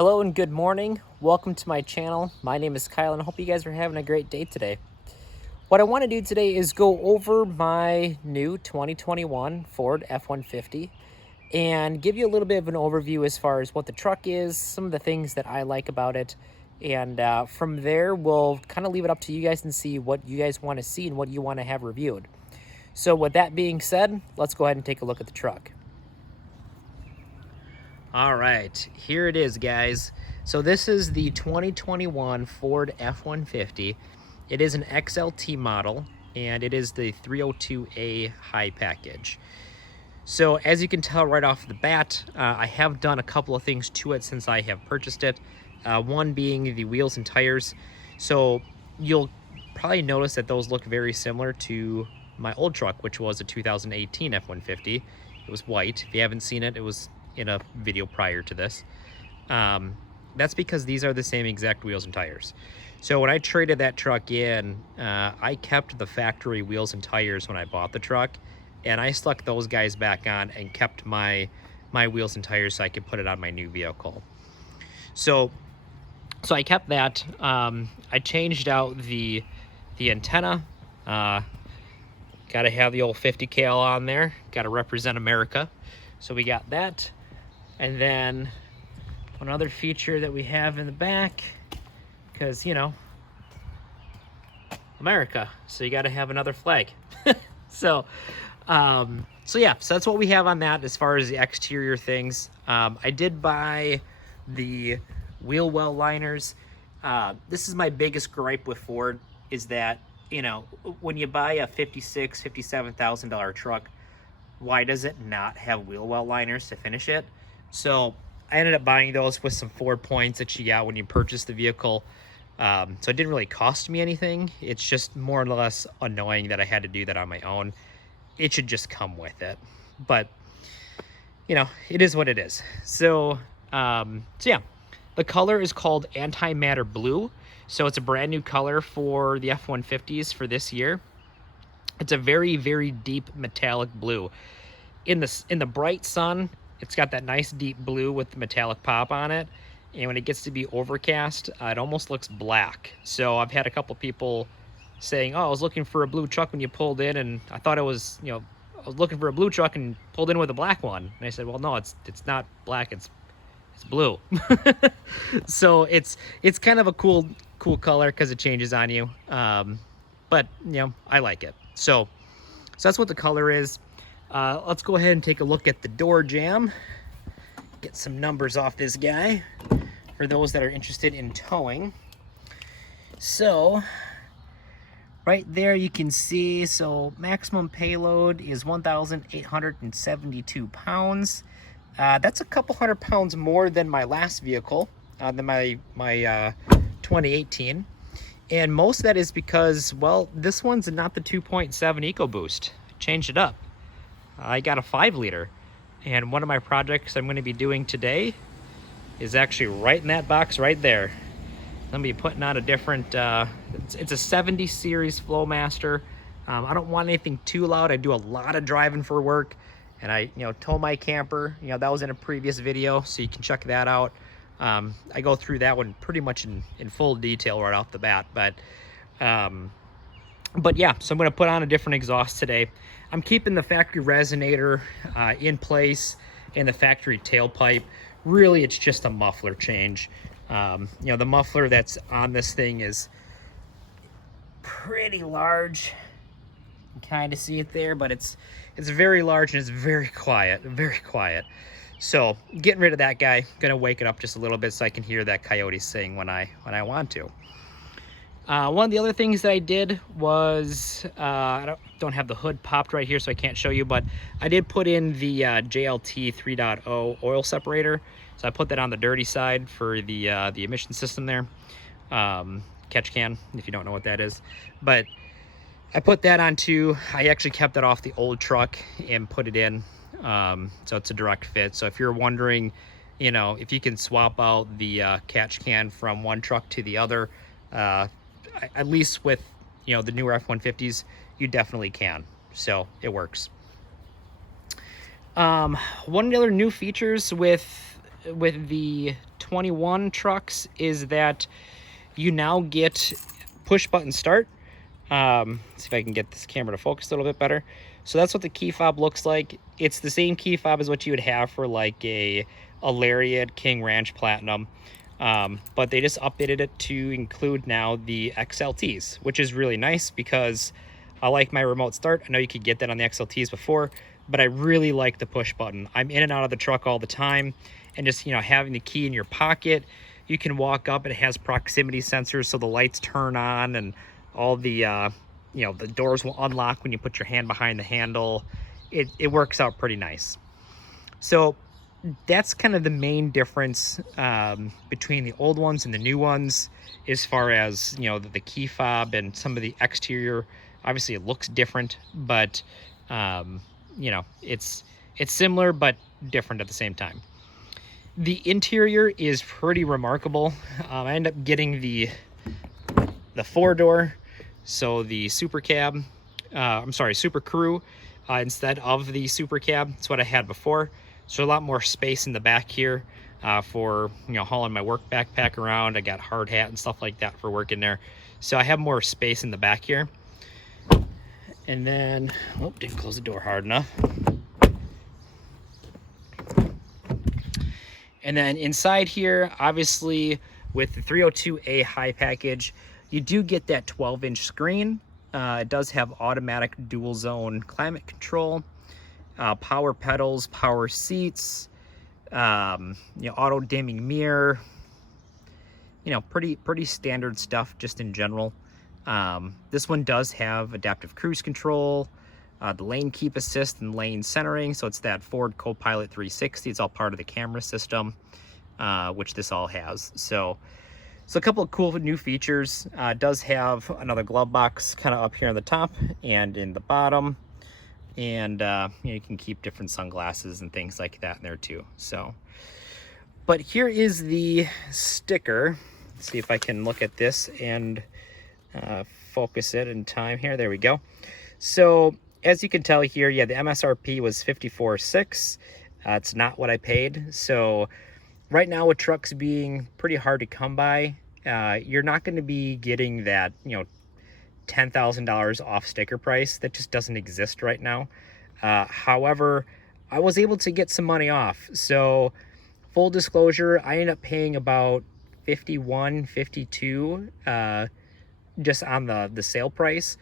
Hello and good morning. Welcome to my channel. My name is Kyle and I hope you guys are having a great day today. What I want to do today is go over my new 2021 Ford F-150 and give you a little bit of an overview as far as what the truck is, some of the things that I like about it, and from there we'll kind of leave it up to you guys and see what you guys want to see and what you want to have reviewed. So with that being said, let's go ahead and take a look at the truck. All right, here it is, guys. So this is the 2021 Ford F-150. It is an XLT model, and it is the 302A high package. So as you can tell right off the bat, I have done a couple of things to it since I have purchased it. One being the wheels and tires. So you'll probably notice that those look very similar to my old truck, which was a 2018 F-150. It was white. If you haven't seen it, it was in a video prior to this. That's because these are the same exact wheels and tires. So when I traded that truck in, I kept the factory wheels and tires when I bought the truck, and I stuck those guys back on and kept my wheels and tires so I could put it on my new vehicle. So I kept that. I changed out the antenna. Got to have the old 50 cal on there. Got to represent America. So we got that. And then one other feature that we have in the back, because, you know, America, so you got to have another flag. So yeah, so that's what we have on that as far as the exterior things. I did buy the wheel well liners. This is my biggest gripe with Ford, is that, you know, when you buy a $56,000, $57,000 truck, why does it not have wheel well liners to finish it? So I ended up buying those with some Ford points that you got when you purchase the vehicle. So it didn't really cost me anything. It's just more or less annoying that I had to do that on my own. It should just come with it. But, you know, it is what it is. So yeah, the color is called Antimatter Blue. So it's a brand new color for the F-150s for this year. It's a very, very deep metallic blue. In the bright sun, it's got that nice deep blue with the metallic pop on it. And when it gets to be overcast, it almost looks black. So I've had a couple people saying, oh, I was looking for a blue truck when you pulled in, and I thought it was, you know, I was looking for a blue truck and pulled in with a black one. And I said, well, no, it's not black, it's blue. So it's kind of a cool color because it changes on you. But, you know, I like it. So that's what the color is. Let's go ahead and take a look at the door jamb. Get some numbers off this guy for those that are interested in towing. So right there you can see, so maximum payload is 1,872 pounds. That's a couple hundred pounds more than my last vehicle, than my 2018. And most of that is because, well, this one's not the 2.7 EcoBoost. I changed it up. I got a 5-liter. And one of my projects I'm going to be doing today is actually right in that box right there. I'm going to be putting on a different, it's a 70 series Flowmaster. I don't want anything too loud. I do a lot of driving for work. And I, you know, tow my camper. You know, that was in a previous video, so you can check that out. I go through that one pretty much in full detail right off the bat, but yeah, so I'm going to put on a different exhaust today. I'm keeping the factory resonator in place and the factory tailpipe. Really, it's just a muffler change. You know, the muffler that's on this thing is pretty large. You can kind of see it there, but it's very large and it's very quiet, very quiet. So getting rid of that guy, gonna wake it up just a little bit so I can hear that coyote sing when I want to. One of the other things that I did was, I don't have the hood popped right here so I can't show you, but I did put in the JLT 3.0 oil separator. So I put that on the dirty side for the emission system there. Catch can, if you don't know what that is. But I put that on too. I actually kept that off the old truck and put it in. So it's a direct fit. So if you're wondering, you know, if you can swap out the catch can from one truck to the other, at least with, you know, the newer F-150s, you definitely can. So it works. One of the other new features with the 2021 trucks is that you now get push button start. See if I can get this camera to focus a little bit better. So that's what the key fob looks like. It's the same key fob as what you would have for like a Lariat King Ranch Platinum. But they just updated it to include now the XLTs, which is really nice because I like my remote start. I know you could get that on the XLTs before, but I really like the push button. I'm in and out of the truck all the time, and just, you know, having the key in your pocket, you can walk up. It has proximity sensors, so the lights turn on, and all the, you know, the doors will unlock when you put your hand behind the handle. It works out pretty nice. So that's kind of the main difference between the old ones and the new ones, as far as, you know, the key fob and some of the exterior. Obviously it looks different, but you know, it's similar but different at the same time. The interior is pretty remarkable. I end up getting the 4-door, so the Super Cab, I'm sorry, Super Crew, instead of the Super Cab. That's what I had before. So a lot more space in the back here for, you know, hauling my work backpack around. I got hard hat and stuff like that for work in there. So I have more space in the back here. And then, oh, didn't close the door hard enough. And then inside here, obviously with the 302A high package, you do get that 12-inch screen. It does have automatic dual zone climate control, power pedals, power seats, you know, auto dimming mirror, you know, pretty standard stuff just in general. This one does have adaptive cruise control, the lane keep assist and lane centering. So it's that Ford Copilot 360. It's all part of the camera system, which this all has. So a couple of cool new features. It does have another glove box kind of up here on the top and in the bottom. And you know, you can keep different sunglasses and things like that in there too. So, but here is the sticker. Let's see if I can look at this and focus it in time here. There we go. So as you can tell here, yeah, the MSRP was $54,600. It's not what I paid. So right now, with trucks being pretty hard to come by, you're not going to be getting that, you know, $10,000 off sticker price. That just doesn't exist right now. However, I was able to get some money off. So full disclosure, I ended up paying about $51, $52 just on the sale price.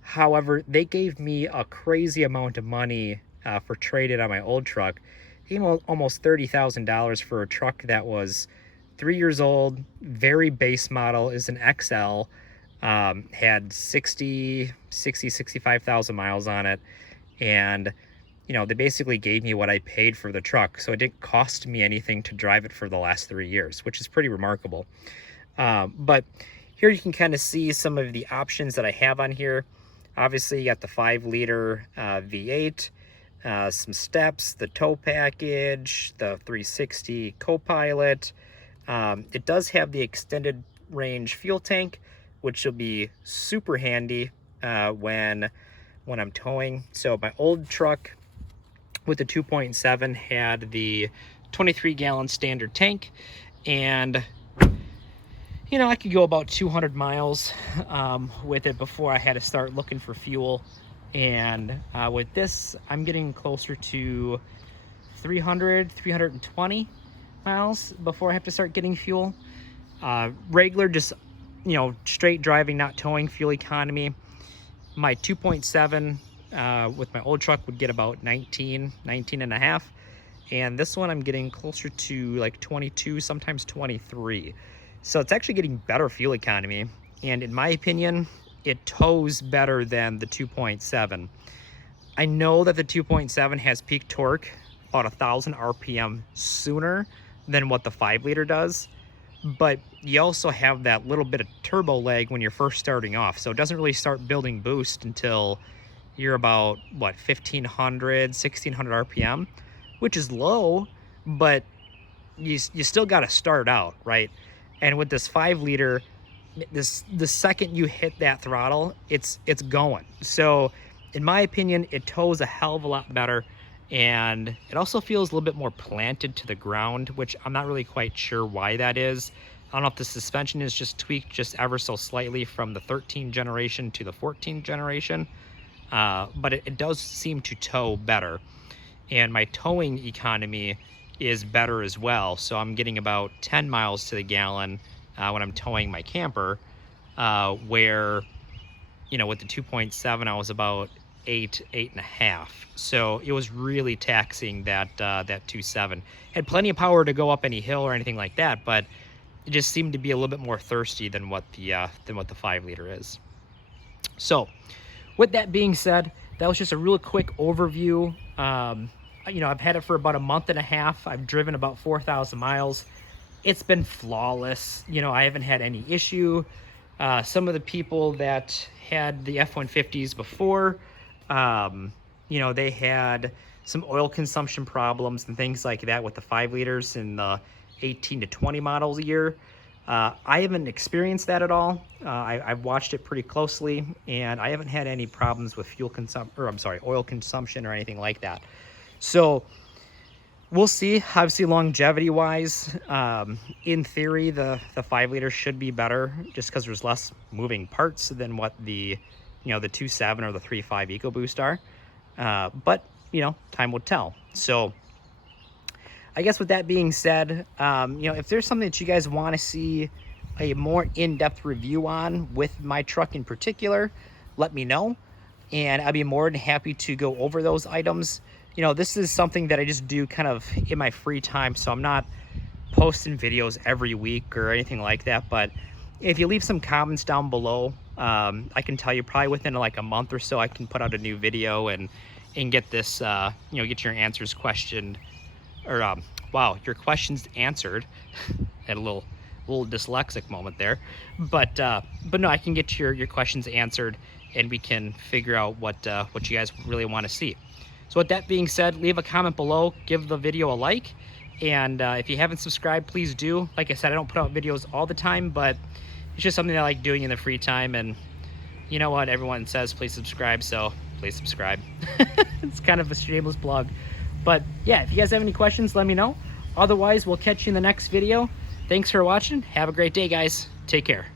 However, they gave me a crazy amount of money for trading on my old truck. They gave me almost $30,000 for a truck that was 3 years old, very base model, is an XL, had 65,000 miles on it. And, you know, they basically gave me what I paid for the truck. So it didn't cost me anything to drive it for the last 3 years, which is pretty remarkable. But here you can kind of see some of the options that I have on here. Obviously, you got the 5-liter V8, some steps, the tow package, the 360 Copilot. It does have the extended range fuel tank, which will be super handy when I'm towing. So my old truck with the 2.7 had the 23-gallon standard tank, and you know, I could go about 200 miles with it before I had to start looking for fuel. And with this, I'm getting closer to 320 miles before I have to start getting fuel. Regular, just, you know, straight driving, not towing, fuel economy. My 2.7 with my old truck would get about 19 and a half. And this one I'm getting closer to like 22, sometimes 23. So it's actually getting better fuel economy, and in my opinion, it tows better than the 2.7. I know that the 2.7 has peak torque about 1,000 RPM sooner than what the 5-liter does, but you also have that little bit of turbo lag when you're first starting off. So it doesn't really start building boost until you're about, what, 1,500, 1,600 RPM, which is low, but you still got to start out, right? And with this 5-liter, the second you hit that throttle, it's going. So in my opinion, it tows a hell of a lot better. and it also feels a little bit more planted to the ground, which I'm not really quite sure why that is. I don't know if the suspension is just tweaked just ever so slightly from the 13 generation to the 14 generation, but it does seem to tow better. And my towing economy is better as well. So I'm getting about 10 miles to the gallon when I'm towing my camper, where, you know, with the 2.7, I was about 8.5. So it was really taxing that 2.7. Had plenty of power to go up any hill or anything like that, but it just seemed to be a little bit more thirsty than what the 5 liter is. So with that being said, that was just a real quick overview. You know, I've had it for about a month and a half. I've driven about 4,000 miles. It's been flawless. You know, I haven't had any issue. Some of the people that had the F-150s before, you know, they had some oil consumption problems and things like that with the 5 liters in the 18 to 20 models a year. I haven't experienced that at all. I've watched it pretty closely, and I haven't had any problems with oil consumption or anything like that. So we'll see. Obviously, longevity wise, in theory, the 5 liter should be better just because there's less moving parts than what the 2.7 or the 3.5 EcoBoost are. But you know, time will tell. So I guess with that being said, you know, if there's something that you guys want to see a more in-depth review on with my truck in particular, let me know, and I'd be more than happy to go over those items. You know, this is something that I just do kind of in my free time, so I'm not posting videos every week or anything like that. But if you leave some comments down below, I can tell you probably within like a month or so I can put out a new video and get this, you know, get your answers questioned, or wow, your questions answered. Had a little dyslexic moment there, but no, I can get your questions answered, and we can figure out what you guys really want to see. So with that being said, leave a comment below, give the video a like, and if you haven't subscribed, please do. Like I said, I don't put out videos all the time, but it's just something I like doing in the free time, and you know what, everyone says please subscribe, so please subscribe. It's kind of a shameless plug, but yeah, if you guys have any questions, let me know. Otherwise, we'll catch you in the next video. Thanks for watching. Have a great day, guys. Take care.